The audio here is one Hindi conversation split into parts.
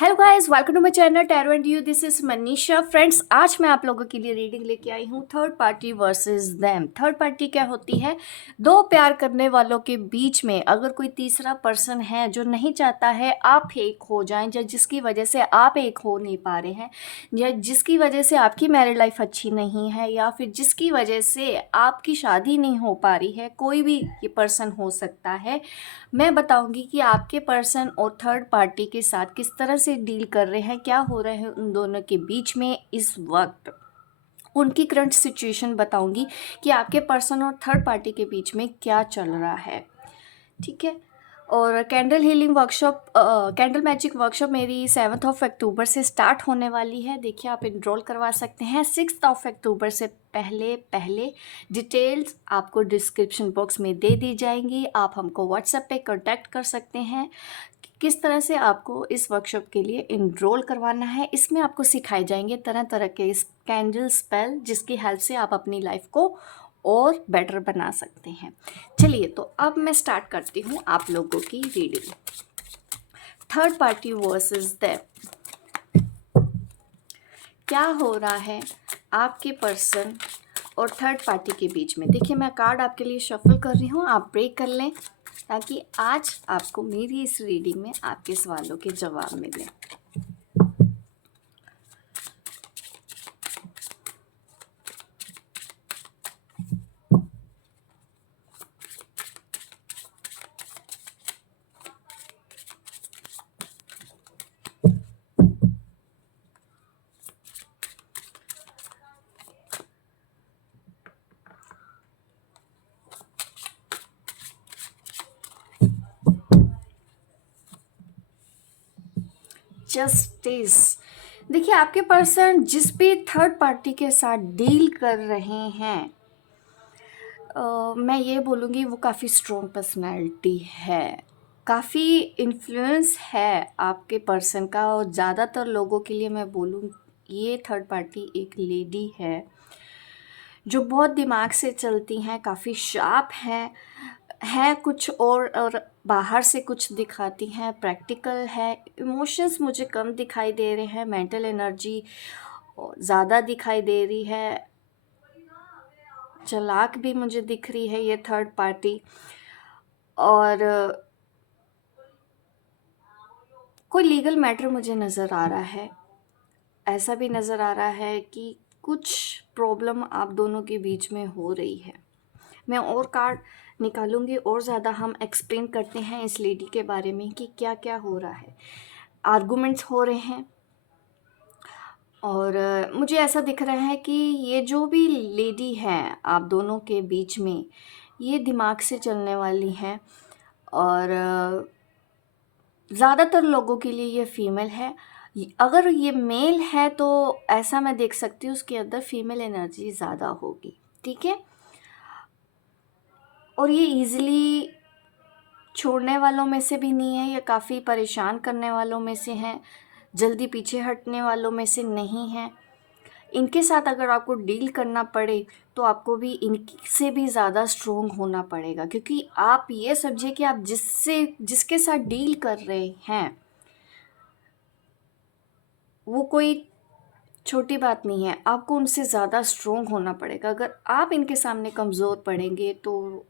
Hello guys, welcome to my channel tarot and you. This is Manisha. Friends, आज मैं आप लोगों के लिए रीडिंग लेके आई हूँ third party versus them. Third party क्या होती है? दो प्यार करने वालों के बीच में अगर कोई तीसरा पर्सन है जो नहीं चाहता है आप एक हो जाएं, या जिसकी वजह से आप एक हो नहीं पा रहे हैं, या जिसकी वजह से आपकी मैरिड लाइफ अच्छी नहीं है, या फिर जिसकी वजह से आपकी शादी नहीं हो पा रही है, कोई भी ये पर्सन हो सकता है। मैं बताऊंगी कि आपके पर्सन और थर्ड पार्टी के साथ किस तरह से डील कर रहे हैं, क्या हो रहे हैं उन दोनों के बीच में इस वक्त। उनकी करंट सिचुएशन बताऊंगी कि आपके पर्सन और थर्ड पार्टी के बीच में क्या चल रहा है। ठीक है। और candle healing workshop, candle magic workshop मेरी 7 अक्टूबर से स्टार्ट होने वाली है। देखिए, आप इनरोल करवा सकते हैं 6 अक्टूबर से पहले पहले। डिटेल्स आपको डिस्क्रिप्शन बॉक्स में दे दी जाएंगी। आप हमको व्हाट्सएप पे कांटेक्ट कर सकते हैं कि किस तरह से आपको इस वर्कशॉप के लिए इनरोल करवाना है। इसमें आपको सिखाए जाएंगे तरह तरह के इस कैंडल स्पेल, जिसकी हेल्प से आप अपनी लाइफ को और बेटर बना सकते हैं। चलिए, तो अब मैं स्टार्ट करती हूँ आप लोगों की reading. Third party versus them, क्या हो रहा है आपके पर्सन और थर्ड पार्टी के बीच में। देखिए, मैं कार्ड आपके लिए शफल कर रही हूँ, आप ब्रेक कर लें ताकि आज आपको मेरी इस रीडिंग में आपके सवालों के जवाब मिले। जस्टिस। देखिए, आपके पर्सन जिस भी थर्ड पार्टी के साथ डील कर रहे हैं, मैं ये बोलूँगी वो काफ़ी स्ट्रॉन्ग पर्सनैलिटी है, काफ़ी इन्फ्लुएंस है आपके पर्सन का। और ज़्यादातर लोगों के लिए मैं बोलूँ, ये थर्ड पार्टी एक लेडी है जो बहुत दिमाग से चलती हैं, काफ़ी शार्प है कुछ और बाहर से कुछ दिखाती हैं, प्रैक्टिकल है। इमोशंस मुझे कम दिखाई दे रहे हैं, मेंटल एनर्जी ज़्यादा दिखाई दे रही है, चालाक भी मुझे दिख रही है ये थर्ड पार्टी। और कोई लीगल मैटर मुझे नज़र आ रहा है। ऐसा भी नज़र आ रहा है कि कुछ प्रॉब्लम आप दोनों के बीच में हो रही है। मैं और कार्ड निकालूंगी और ज़्यादा हम एक्सप्लेन करते हैं इस लेडी के बारे में कि क्या क्या हो रहा है। आर्गुमेंट्स हो रहे हैं और मुझे ऐसा दिख रहा है कि ये जो भी लेडी है आप दोनों के बीच में, ये दिमाग से चलने वाली हैं। और ज़्यादातर लोगों के लिए ये फीमेल है। अगर ये मेल है तो ऐसा मैं देख सकती हूँ उसके अंदर फीमेल एनर्जी ज़्यादा होगी। ठीक है। और ये इजीली छोड़ने वालों में से भी नहीं है, ये काफ़ी परेशान करने वालों में से हैं, जल्दी पीछे हटने वालों में से नहीं है। इनके साथ अगर आपको डील करना पड़े तो आपको भी इनसे भी ज़्यादा स्ट्रोंग होना पड़ेगा, क्योंकि आप ये समझिए कि आप जिसके साथ डील कर रहे हैं वो कोई छोटी बात नहीं है। आपको उनसे ज़्यादा स्ट्रोंग होना पड़ेगा। अगर आप इनके सामने कमज़ोर पड़ेंगे तो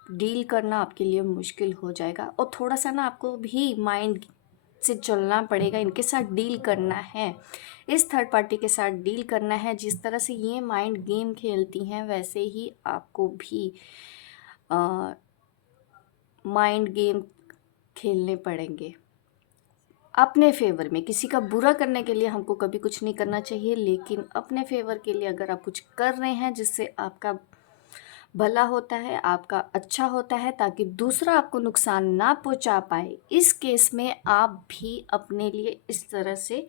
डील करना आपके लिए मुश्किल हो जाएगा। और थोड़ा सा ना आपको भी माइंड से चलना पड़ेगा। इनके साथ डील करना है, इस थर्ड पार्टी के साथ डील करना है। जिस तरह से ये माइंड गेम खेलती हैं वैसे ही आपको भी माइंड गेम खेलने पड़ेंगे अपने फेवर में। किसी का बुरा करने के लिए हमको कभी कुछ नहीं करना चाहिए, लेकिन अपने फेवर के लिए अगर आप कुछ कर रहे हैं जिससे आपका भला होता है, आपका अच्छा होता है, ताकि दूसरा आपको नुकसान ना पहुंचा पाए, इस केस में आप भी अपने लिए इस तरह से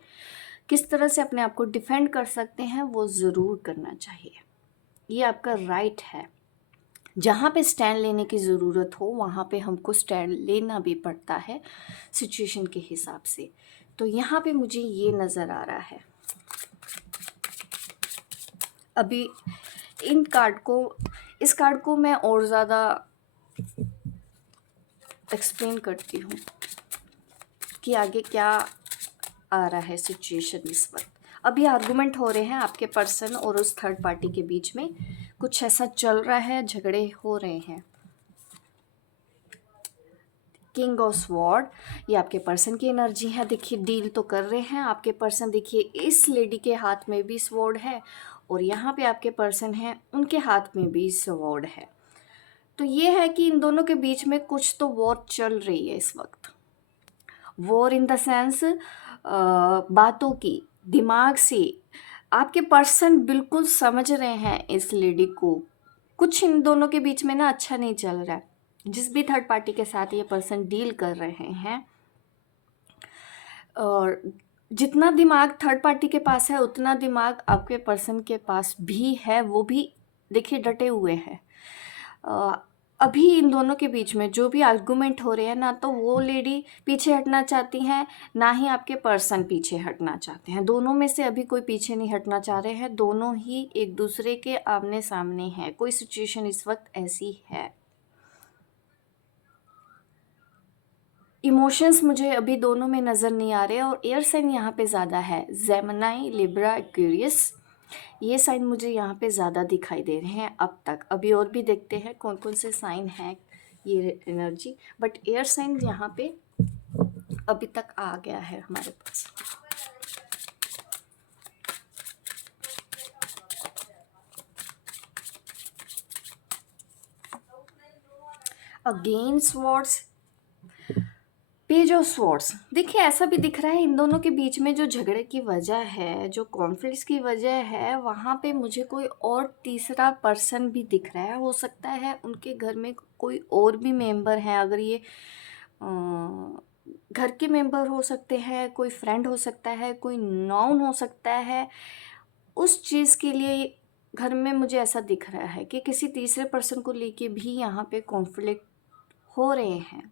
किस तरह से अपने आप को डिफेंड कर सकते हैं वो ज़रूर करना चाहिए। ये आपका राइट है। जहाँ पे स्टैंड लेने की ज़रूरत हो वहाँ पे हमको स्टैंड लेना भी पड़ता है सिचुएशन के हिसाब से। तो यहाँ पे मुझे ये नज़र आ रहा है। अभी इस कार्ड को मैं और ज़्यादा एक्सप्लेन करती हूँ कि आगे क्या आ रहा है सिचुएशन इस वक्त। अभी आर्गुमेंट हो रहे हैं आपके पर्सन और उस थर्ड पार्टी के बीच में, कुछ ऐसा चल रहा है, झगड़े हो रहे हैं। किंग ऑफ स्वॉर्ड, ये आपके पर्सन की एनर्जी है। देखिए डील तो कर रहे हैं आपके पर्सन। देखिए इस लेडी के हाथ में भी स्वॉर्ड है और यहाँ पे आपके पर्सन हैं, उनके हाथ में भी स्वॉर्ड है। तो ये है कि इन दोनों के बीच में कुछ तो वॉर चल रही है इस वक्त। वॉर इन द सेंस बातों की, दिमाग से। आपके पर्सन बिल्कुल समझ रहे हैं इस लेडी को। कुछ इन दोनों के बीच में ना अच्छा नहीं चल रहा है। जिस भी थर्ड पार्टी के साथ ये पर्सन डील कर रहे हैं, और जितना दिमाग थर्ड पार्टी के पास है उतना दिमाग आपके पर्सन के पास भी है। वो भी देखिए डटे हुए हैं। अ, अभी इन दोनों के बीच में जो भी आर्गुमेंट हो रहे हैं ना, तो वो लेडी पीछे हटना चाहती हैं, ना ही आपके पर्सन पीछे हटना चाहते हैं। दोनों में से अभी कोई पीछे नहीं हटना चाह रहे हैं। दोनों ही एक दूसरे के आमने सामने हैं। कोई सिचुएशन इस वक्त ऐसी है। इमोशंस मुझे अभी दोनों में नज़र नहीं आ रहे, और एयर साइन यहाँ पे ज़्यादा है। जेमिनी, लिब्रा, एक्वेरियस, ये साइन मुझे यहाँ पे ज़्यादा दिखाई दे रहे हैं अब तक। अभी और भी देखते हैं कौन कौन से साइन हैं ये एनर्जी, बट एयर साइन यहाँ पे अभी तक आ गया है हमारे पास। Again swords, page of swords. देखिए ऐसा भी दिख रहा है इन दोनों के बीच में जो झगड़े की वजह है, जो कॉन्फ्लिक्ट्स की वजह है, वहाँ पे मुझे कोई और तीसरा पर्सन भी दिख रहा है। हो सकता है उनके घर में कोई और भी मेंबर हैं। अगर ये घर के मेंबर हो सकते हैं, कोई फ्रेंड हो सकता है, कोई नॉन हो सकता है। उस चीज़ के लिए घर में मुझे ऐसा दिख रहा है कि किसी तीसरे पर्सन को लेके भी यहाँ पे कॉन्फ्लिक्ट हो रहे हैं।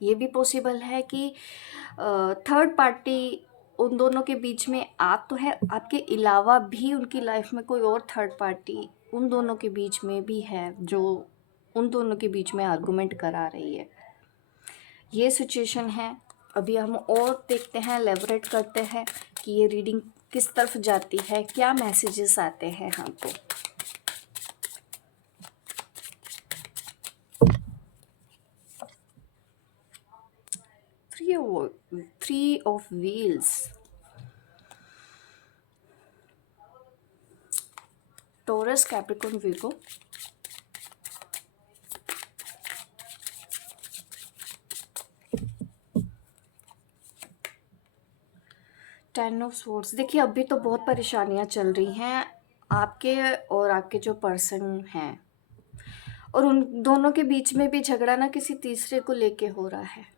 ये भी पॉसिबल है कि थर्ड पार्टी उन दोनों के बीच में आप तो है, आपके अलावा भी उनकी लाइफ में कोई और थर्ड पार्टी उन दोनों के बीच में भी है, जो उन दोनों के बीच में आर्गुमेंट करा रही है। ये सिचुएशन है। अभी हम और देखते हैं, एलेबोरेट करते हैं कि ये रीडिंग किस तरफ जाती है, क्या मैसेजेस आते हैं हमको। Three of wheels, taurus, Capricorn, Virgo, ten of swords. देखिए अभी तो बहुत परेशानियां चल रही हैं आपके और आपके जो पर्सन हैं, और उन दोनों के बीच में भी झगड़ा ना किसी तीसरे को लेके हो रहा है।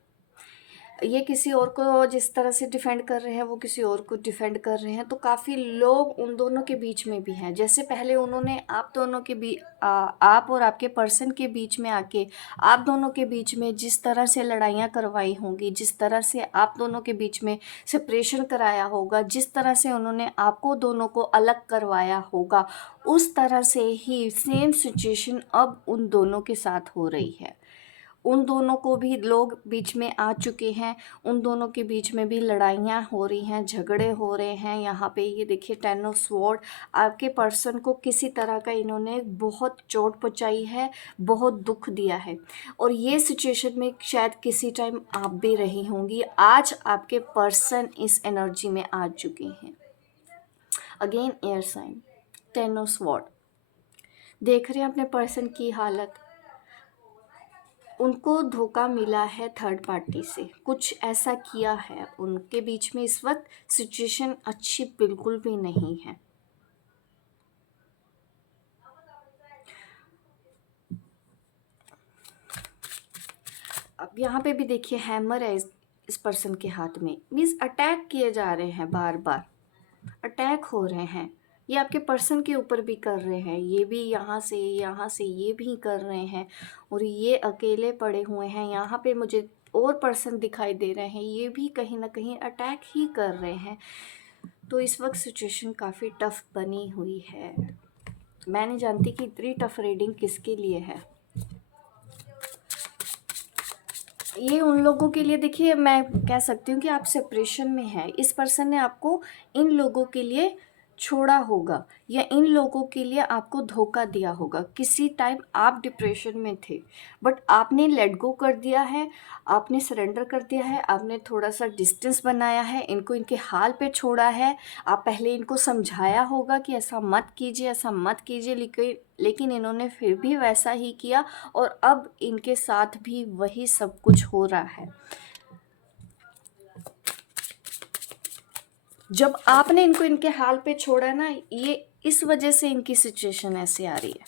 ये किसी और को जिस तरह से डिफेंड कर रहे हैं, वो किसी और को डिफेंड कर रहे हैं। तो काफ़ी लोग उन दोनों के बीच में भी हैं। जैसे पहले उन्होंने आप दोनों के आप और आपके पर्सन के बीच में आके आप दोनों के बीच में जिस तरह से लड़ाइयाँ करवाई होंगी, जिस तरह से आप दोनों के बीच में सेपरेशन कराया होगा, जिस तरह से उन्होंने आपको दोनों को अलग करवाया होगा, उस तरह से ही सेम सिचुएशन अब उन दोनों के साथ हो रही है। उन दोनों को भी लोग बीच में आ चुके हैं। उन दोनों के बीच में भी लड़ाइयाँ हो रही हैं, झगड़े हो रहे हैं। यहाँ पे ये देखिए टेन ऑफ स्वॉर्ड, आपके पर्सन को किसी तरह का इन्होंने बहुत चोट पहुँचाई है, बहुत दुख दिया है, और ये सिचुएशन में शायद किसी टाइम आप भी रही होंगी। आज आपके पर्सन इस एनर्जी में आ चुके हैं। Again air sign, ten of sword. देख रहे हैं अपने पर्सन की हालत। उनको धोखा मिला है थर्ड पार्टी से, कुछ ऐसा किया है उनके बीच में। इस वक्त सिचुएशन अच्छी बिल्कुल भी नहीं है। अब यहाँ पे भी देखिए हैमर है इस पर्सन के हाथ में। मीन्स अटैक किए जा रहे हैं, बार बार अटैक हो रहे हैं। ये आपके पर्सन के ऊपर भी कर रहे हैं, ये भी यहाँ से ये भी कर रहे हैं, और ये अकेले पड़े हुए हैं। यहाँ पे मुझे और पर्सन दिखाई दे रहे हैं, ये भी कहीं ना कहीं अटैक ही कर रहे हैं। तो इस वक्त सिचुएशन काफ़ी टफ बनी हुई है। मैं नहीं जानती कि इतनी टफ रीडिंग किसके लिए है। ये उन लोगों के लिए, देखिए मैं कह सकती हूँ कि आप सेपरेशन में हैं, इस पर्सन ने आपको इन लोगों के लिए छोड़ा होगा या इन लोगों के लिए आपको धोखा दिया होगा। किसी टाइम आप डिप्रेशन में थे बट आपने लेट गो कर दिया है, आपने सरेंडर कर दिया है, आपने थोड़ा सा डिस्टेंस बनाया है, इनको इनके हाल पे छोड़ा है। आप पहले इनको समझाया होगा कि ऐसा मत कीजिए, ऐसा मत कीजिए, लेकिन इन्होंने फिर भी वैसा ही किया और अब इनके साथ भी वही सब कुछ हो रहा है। जब आपने इनको इनके हाल पे छोड़ा ना, ये इस वजह से इनकी सिचुएशन ऐसी आ रही है।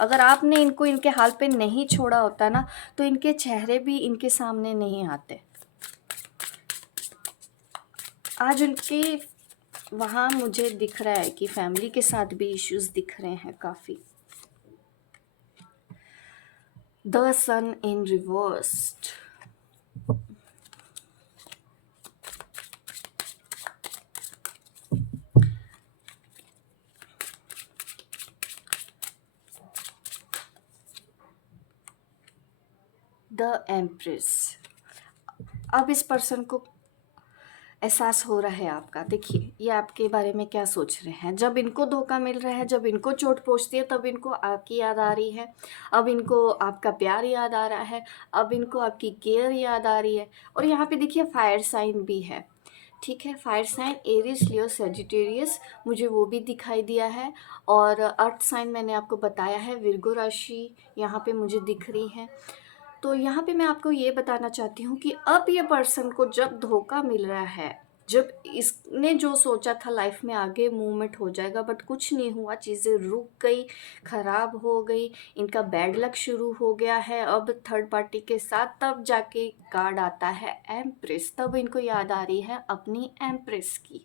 अगर आपने इनको इनके हाल पे नहीं छोड़ा होता ना, तो इनके चेहरे भी इनके सामने नहीं आते। आज उनके वहाँ मुझे दिख रहा है कि फैमिली के साथ भी इश्यूज दिख रहे हैं काफ़ी। The sun in reversed. The empress. अब इस पर्सन को एहसास हो रहा है आपका। देखिए ये आपके बारे में क्या सोच रहे हैं। जब इनको धोखा मिल रहा है, जब इनको चोट पहुंचती है, तब इनको आपकी याद आ रही है। अब इनको आपका प्यार याद आ रहा है, अब इनको आपकी केयर याद आ रही है। और यहाँ पे देखिए फायर साइन भी है, ठीक है। फायर साइन एरीज, लियो, सेजिटेरियस, मुझे वो भी दिखाई दिया है। और अर्थ साइन मैंने आपको बताया है, विर्गो राशि यहाँ पे मुझे दिख रही है। तो यहाँ पे मैं आपको ये बताना चाहती हूँ कि अब ये पर्सन को जब धोखा मिल रहा है, जब इसने जो सोचा था लाइफ में आगे मूवमेंट हो जाएगा बट कुछ नहीं हुआ, चीज़ें रुक गई, ख़राब हो गई, इनका बैड लक शुरू हो गया है अब थर्ड पार्टी के साथ, तब जाके कार्ड आता है एम्प्रेस। तब इनको याद आ रही है अपनी एम्प्रेस की,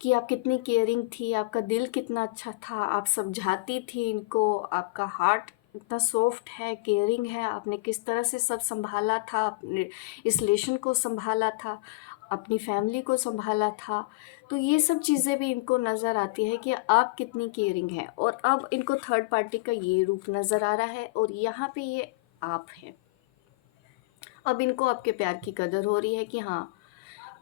कि आप कितनी केयरिंग थी, आपका दिल कितना अच्छा था, आप समझाती थी इनको, आपका हार्ट इतना सॉफ्ट है, केयरिंग है, आपने किस तरह से सब संभाला था, अपने इस रिलेशन को संभाला था, अपनी फैमिली को संभाला था। तो ये सब चीज़ें भी इनको नज़र आती है कि आप कितनी केयरिंग है। और अब इनको थर्ड पार्टी का ये रूप नज़र आ रहा है और यहाँ पे ये आप हैं। अब इनको आपके प्यार की कदर हो रही है कि हाँ,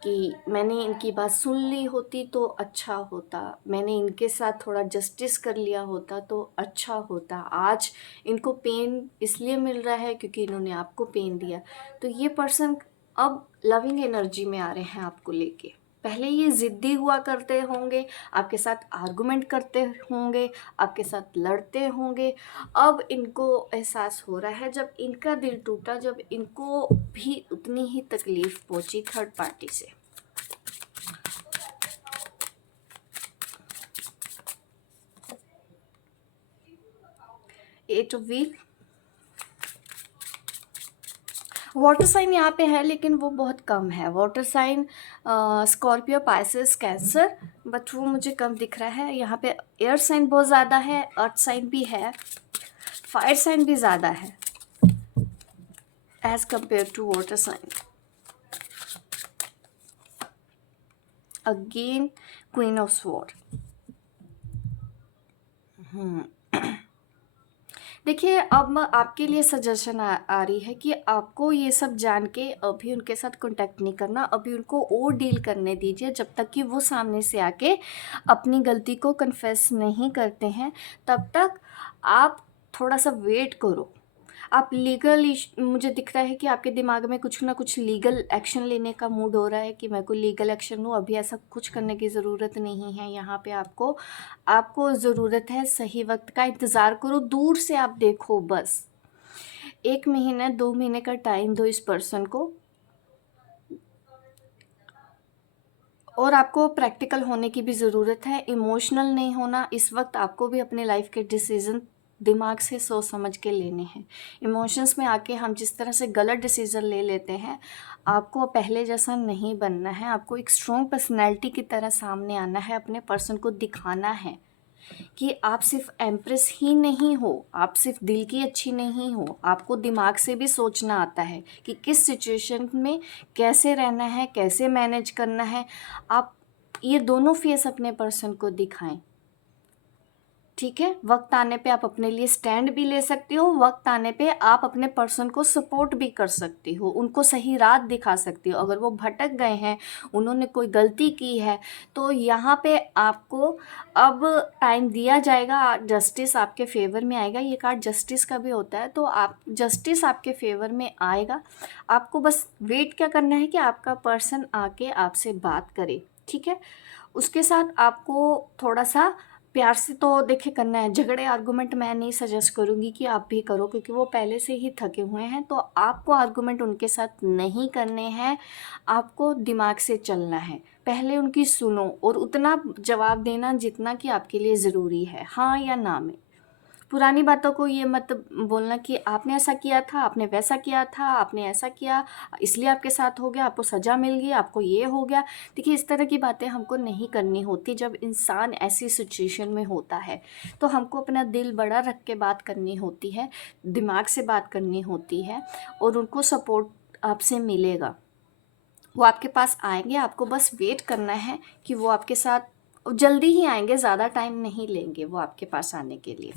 कि मैंने इनकी बात सुन ली होती तो अच्छा होता, मैंने इनके साथ थोड़ा जस्टिस कर लिया होता तो अच्छा होता। आज इनको पेन इसलिए मिल रहा है क्योंकि इन्होंने आपको पेन दिया। तो ये पर्सन अब लविंग एनर्जी में आ रहे हैं आपको लेके। पहले ये ज़िद्दी हुआ करते होंगे, आपके साथ आर्गुमेंट करते होंगे, आपके साथ लड़ते होंगे। अब इनको एहसास हो रहा है, जब इनका दिल टूटा, जब इनको भी उतनी ही तकलीफ़ पहुंची थर्ड पार्टी से। Eight of wheel. Water sign यहाँ पे है लेकिन वो बहुत कम है। Water sign Scorpio, Pisces, Cancer, but वो मुझे कम दिख रहा है। यहाँ पे एयर साइन बहुत ज़्यादा है, अर्थ साइन भी है, फायर साइन भी ज़्यादा है as compare to water sign. Again queen of sword. देखिए अब आपके लिए सजेशन आ रही है कि आपको ये सब जान के अभी उनके साथ कांटेक्ट नहीं करना, अभी उनको और डील करने दीजिए जब तक कि वो सामने से आके अपनी गलती को कन्फेस नहीं करते हैं। तब तक आप थोड़ा सा वेट करो। आप लीगल, मुझे दिख रहा है कि आपके दिमाग में कुछ ना कुछ लीगल एक्शन लेने का मूड हो रहा है कि मैं कोई लीगल एक्शन लूँ। अभी ऐसा कुछ करने की ज़रूरत नहीं है। यहाँ पे आपको आपको ज़रूरत है सही वक्त का इंतज़ार करो, दूर से आप देखो बस। 1 महीने 2 महीने का टाइम दो इस पर्सन को। और आपको प्रैक्टिकल होने की भी ज़रूरत है, इमोशनल नहीं होना। इस वक्त आपको भी अपने लाइफ के डिसीज़न दिमाग से सोच समझ के लेने हैं। इमोशंस में आके हम जिस तरह से गलत डिसीज़न ले लेते हैं, आपको पहले जैसा नहीं बनना है। आपको एक स्ट्रॉन्ग पर्सनैलिटी की तरह सामने आना है, अपने पर्सन को दिखाना है कि आप सिर्फ एम्प्रेस ही नहीं हो, आप सिर्फ दिल की अच्छी नहीं हो, आपको दिमाग से भी सोचना आता है कि किस सिचुएशन में कैसे रहना है, कैसे मैनेज करना है। आप ये दोनों फेस अपने पर्सन को दिखाएं। ठीक है, वक्त आने पे आप अपने लिए स्टैंड भी ले सकती हो, वक्त आने पे आप अपने पर्सन को सपोर्ट भी कर सकती हो, उनको सही राह दिखा सकती हो। अगर वो भटक गए हैं, उन्होंने कोई गलती की है, तो यहाँ पे आपको अब टाइम दिया जाएगा, जस्टिस आपके फेवर में आएगा। ये कार्ड जस्टिस का भी होता है, तो आप जस्टिस आपके फेवर में आएगा। आपको बस वेट क्या करना है कि आपका पर्सन आके आपसे बात करे, ठीक है। उसके साथ आपको थोड़ा सा प्यार से तो देखिए करना है। झगड़े आर्गुमेंट मैं नहीं सजेस्ट करूँगी कि आप भी करो, क्योंकि वो पहले से ही थके हुए हैं, तो आपको आर्गुमेंट उनके साथ नहीं करने हैं। आपको दिमाग से चलना है, पहले उनकी सुनो और उतना जवाब देना जितना कि आपके लिए ज़रूरी है, हाँ या ना में। पुरानी बातों को ये मत बोलना कि आपने ऐसा किया था, आपने वैसा किया था, आपने ऐसा किया इसलिए आपके साथ हो गया, आपको सज़ा मिल गई, आपको ये हो गया। देखिए, इस तरह की बातें हमको नहीं करनी होती जब इंसान ऐसी सिचुएशन में होता है। तो हमको अपना दिल बड़ा रख के बात करनी होती है, दिमाग से बात करनी होती है, और उनको सपोर्ट आपसे मिलेगा। वो आपके पास आएंगे, आपको बस वेट करना है कि वो आपके साथ जल्दी ही आएंगे, ज़्यादा टाइम नहीं लेंगे वो आपके पास आने के लिए।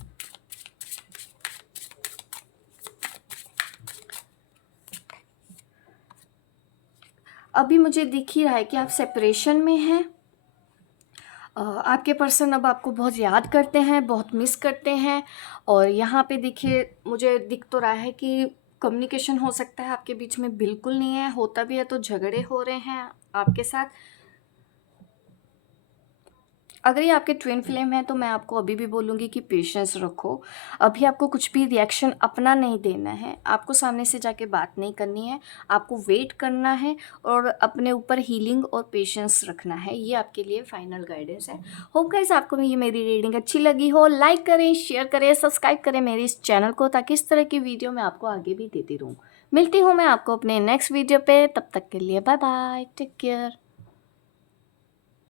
अभी मुझे दिख ही रहा है कि आप सेपरेशन में हैं। आपके पर्सन अब आपको बहुत याद करते हैं, बहुत मिस करते हैं। और यहाँ पे देखिए, मुझे दिख तो रहा है कि कम्युनिकेशन हो सकता है आपके बीच में बिल्कुल नहीं है, होता भी है तो झगड़े हो रहे हैं आपके साथ। अगर ये आपके ट्विन फ्लेम है तो मैं आपको अभी भी बोलूँगी कि पेशेंस रखो। अभी आपको कुछ भी रिएक्शन अपना नहीं देना है, आपको सामने से जाके बात नहीं करनी है, आपको वेट करना है और अपने ऊपर हीलिंग और पेशेंस रखना है। ये आपके लिए फाइनल गाइडेंस है। होप गाइस आपको ये मेरी रीडिंग अच्छी लगी हो। लाइक करें, शेयर करें, सब्सक्राइब करें मेरे इस चैनल को, ताकि इस तरह की वीडियो मैं आपको आगे भी देती रहूँ। मिलती हूँ मैं आपको अपने नेक्स्ट वीडियो पे, तब तक के लिए बाय बाय, टेक केयर।